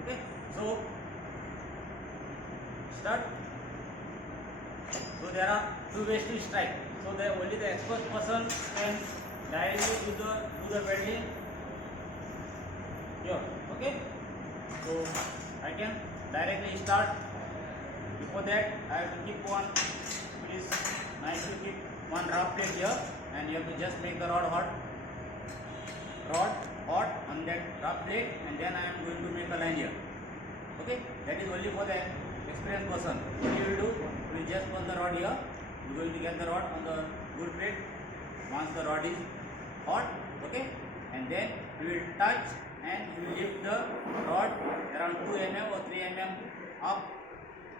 Okay, so start. So there are two ways to strike. So only the expert person can directly do the welding here. Okay, so I can directly start. Before that, I have to keep one. It is nice to keep one rough plate here, and you have to just make the rod hot on that rough plate, and then I am going to make a line here. Okay, that is only for the experienced person. What you will do, you will just put the rod here. You are going to get the rod on the good plate. Once the rod is hot, okay, and then you will touch and you will lift the rod around 2 mm or 3 mm up.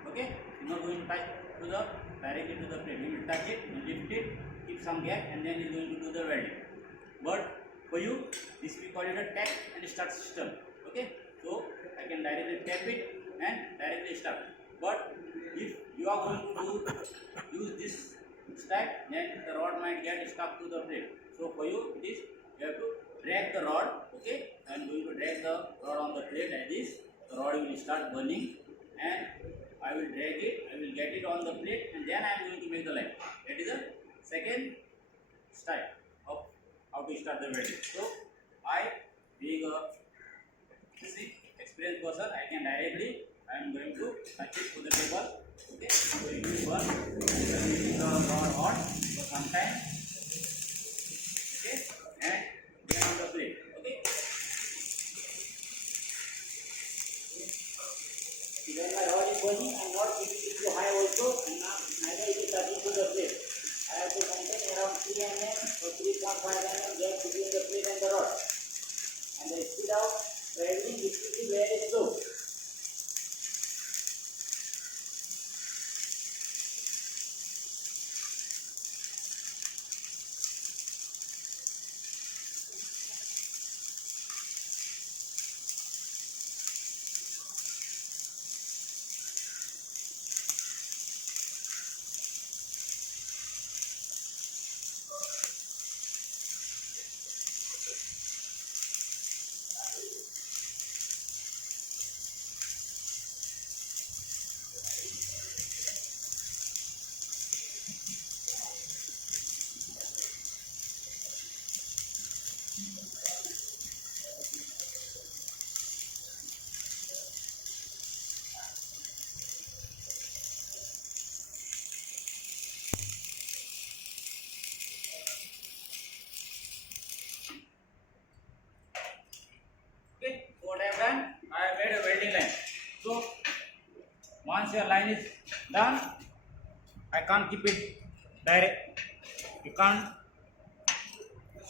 Okay, you are not going to touch directly to the plate. You will touch it, you lift it, keep some gap, and then you are going to do the welding. But for you, this we call it a tap and start system. Okay, so I can directly tap it and directly start. But if you are going to use this style, then the rod might get stuck to the plate. So for you, you have to drag the rod. Okay, I am going to drag the rod on the plate like this. The rod will start burning, and I will drag it. I will get it on the plate, and then I am going to make the line. That is the second style of how to start the welding. So I, being a experienced person, I can directly. I am going to touch it to the table. Okay, so it will burn. I am making the rod hot for some time. Okay, and then on the plate. Okay. When my rod is burning, I am not keeping it too high also, and neither it is touching to the plate. I have to maintain around 3 mm or 3.5 mm gap between the plate and the rod. And the speed of welding it should be very slow. What I have done, I have made a welding line. So once your line is done, I can't keep it direct. You can't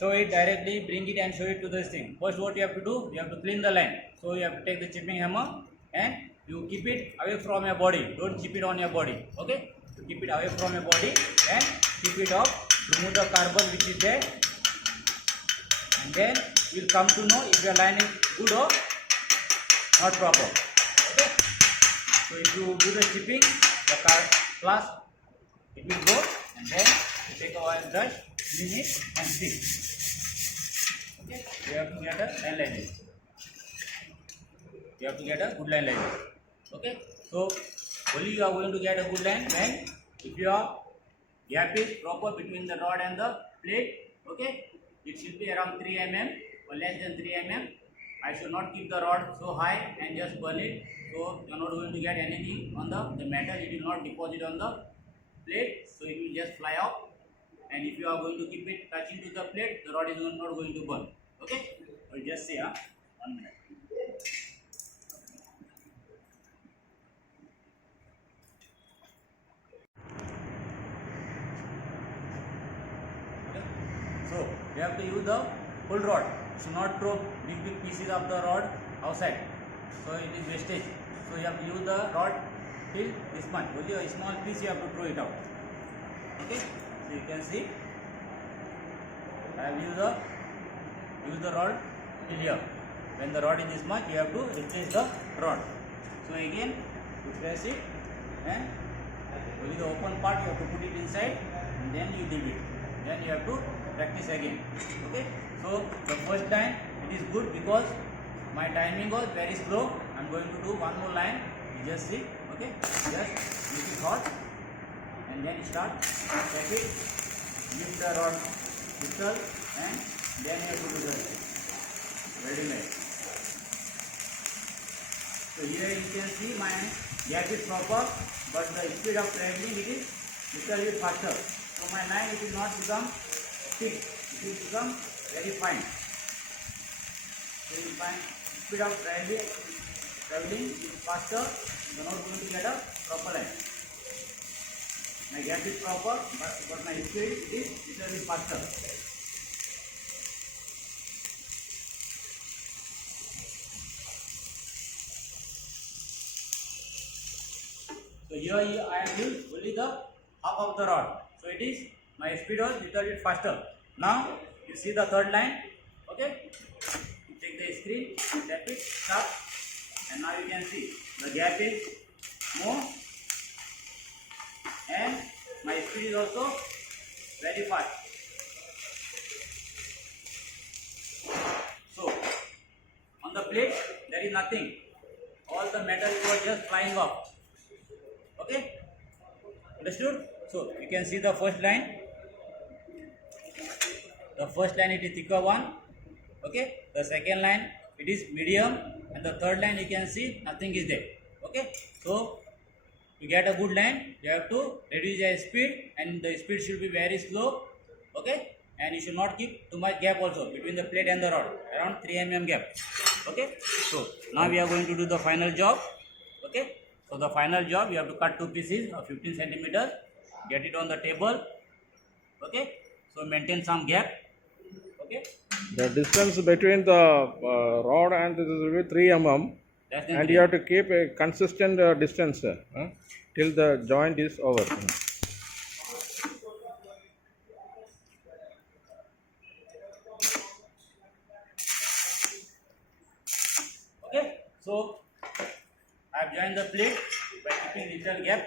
show it directly, bring it and show it to this thing. First, what you have to do, you have to clean the line. So you have to take the chipping hammer and you keep it away from your body. Don't chip it on your body. Okay? You keep it away from your body and keep it off. Remove the carbon which is there, and then you will come to know if your line is good or not proper. Okay, so if you do the chipping, the glass it will go, and then you take a oil brush, clean it and stick. Okay, you have to get a line like this. You have to get a good line like this. Okay, so only you are going to get a good line when if your gap is proper between the rod and the plate. Okay, it should be around 3 mm or less than 3 mm. I should not keep the rod so high and just burn it. So you are not going to get anything on the metal. It will not deposit on the plate. So it will just fly off. And if you are going to keep it touching to the plate, the rod is not going to burn. Okay. So just say 1 minute. Okay. So you have to use the full rod. Should not throw big pieces of the rod outside, so it is wastage. So you have to use the rod till this much. Only a small piece you have to throw it out. Okay, so you can see I have used the rod till here. When the rod is this much, you have to replace the rod. So again you press it, and only the open part you have to put it inside, and then you leave it. Then you have to practice again. Okay. So the first line it is good because my timing was very slow. I am going to do one more line. You just see. Okay. Just make it hot and then start. Check it. Lift the rod pistol and then you have to do the welding line. So here you can see my gap is proper, but the speed of traveling it is little bit faster. So my line it will not become thick, it will become very fine. So you find speed of traveling is faster, you are not going to get a proper line. My gap is proper, but my speed is little bit faster. So here I have used only the half of the rod. So it is my speed was little bit faster. Now you see the third line. Okay. You take the screen, tap it, stop, and now you can see the gap is more, and my speed is also very fast. So on the plate there is nothing. All the metal was just flying off. Okay, understood? So you can see the first line. The first line it is thicker one. Okay, the second line it is medium, and the third line you can see nothing is there. Okay, so to get a good line you have to reduce your speed, and the speed should be very slow. Okay, and you should not keep too much gap also between the plate and the rod, around 3 mm gap. Okay, so now we are going to do the final job. Okay. So the final job, you have to cut two pieces of 15 centimeters, get it on the table. Okay. So maintain some gap. Okay. The distance between the rod and this will be 3 mm, and you have to keep a consistent distance till the joint is over. Okay. So I have joined the plate by keeping little gap.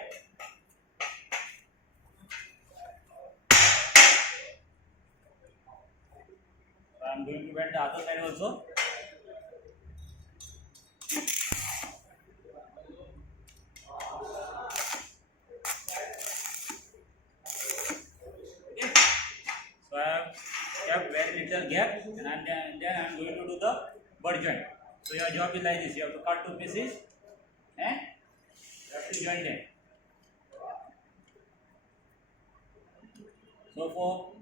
So I am going to weld the other side also. Okay. So I have kept very little gap, and then I am going to do the butt joint. So your job is like this: you have to cut two pieces and you have to join them. So for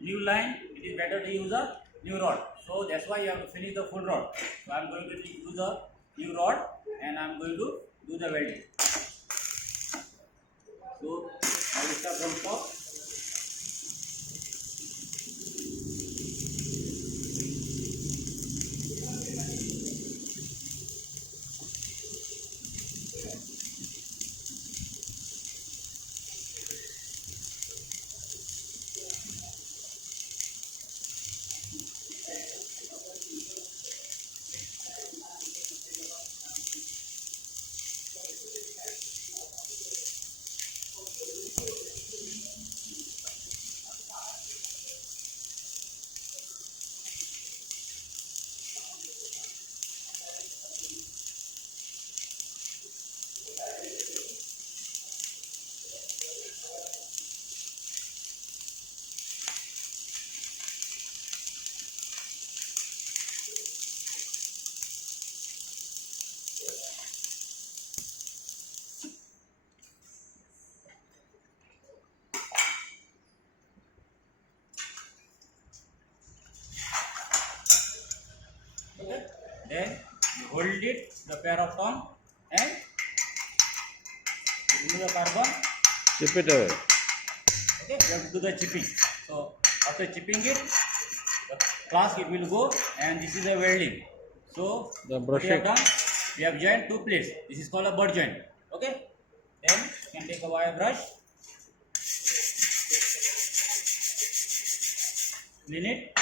new line, it is better to use a new rod. So that's why you have to finish the full rod. So I am going to use a new rod and I am going to do the welding. So I will start from top. Okay. Then you hold it, the pair of thumb, and remove the carbon. Chip it away. Okay, you have to do the chipping. So after chipping it, the flask it will go, and this is a welding. So The what we brushing. have done, we have joined two plates. This is called a butt joint. Okay. Then you can take a wire brush, clean it,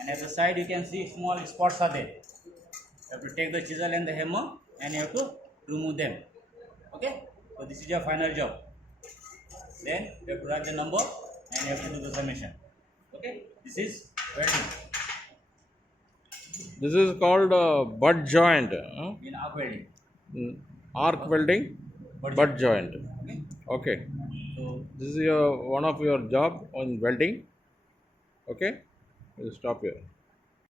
and at the side you can see small spots are there. You have to take the chisel and the hammer and you have to remove them. Okay. So this is your final job. Then you have to write the number and you have to do the summation. Okay, this is welding This is called butt joint. in arc welding. Arc welding, butt joint. Okay, Okay. so This is your one of your job on welding. Okay. We'll stop here.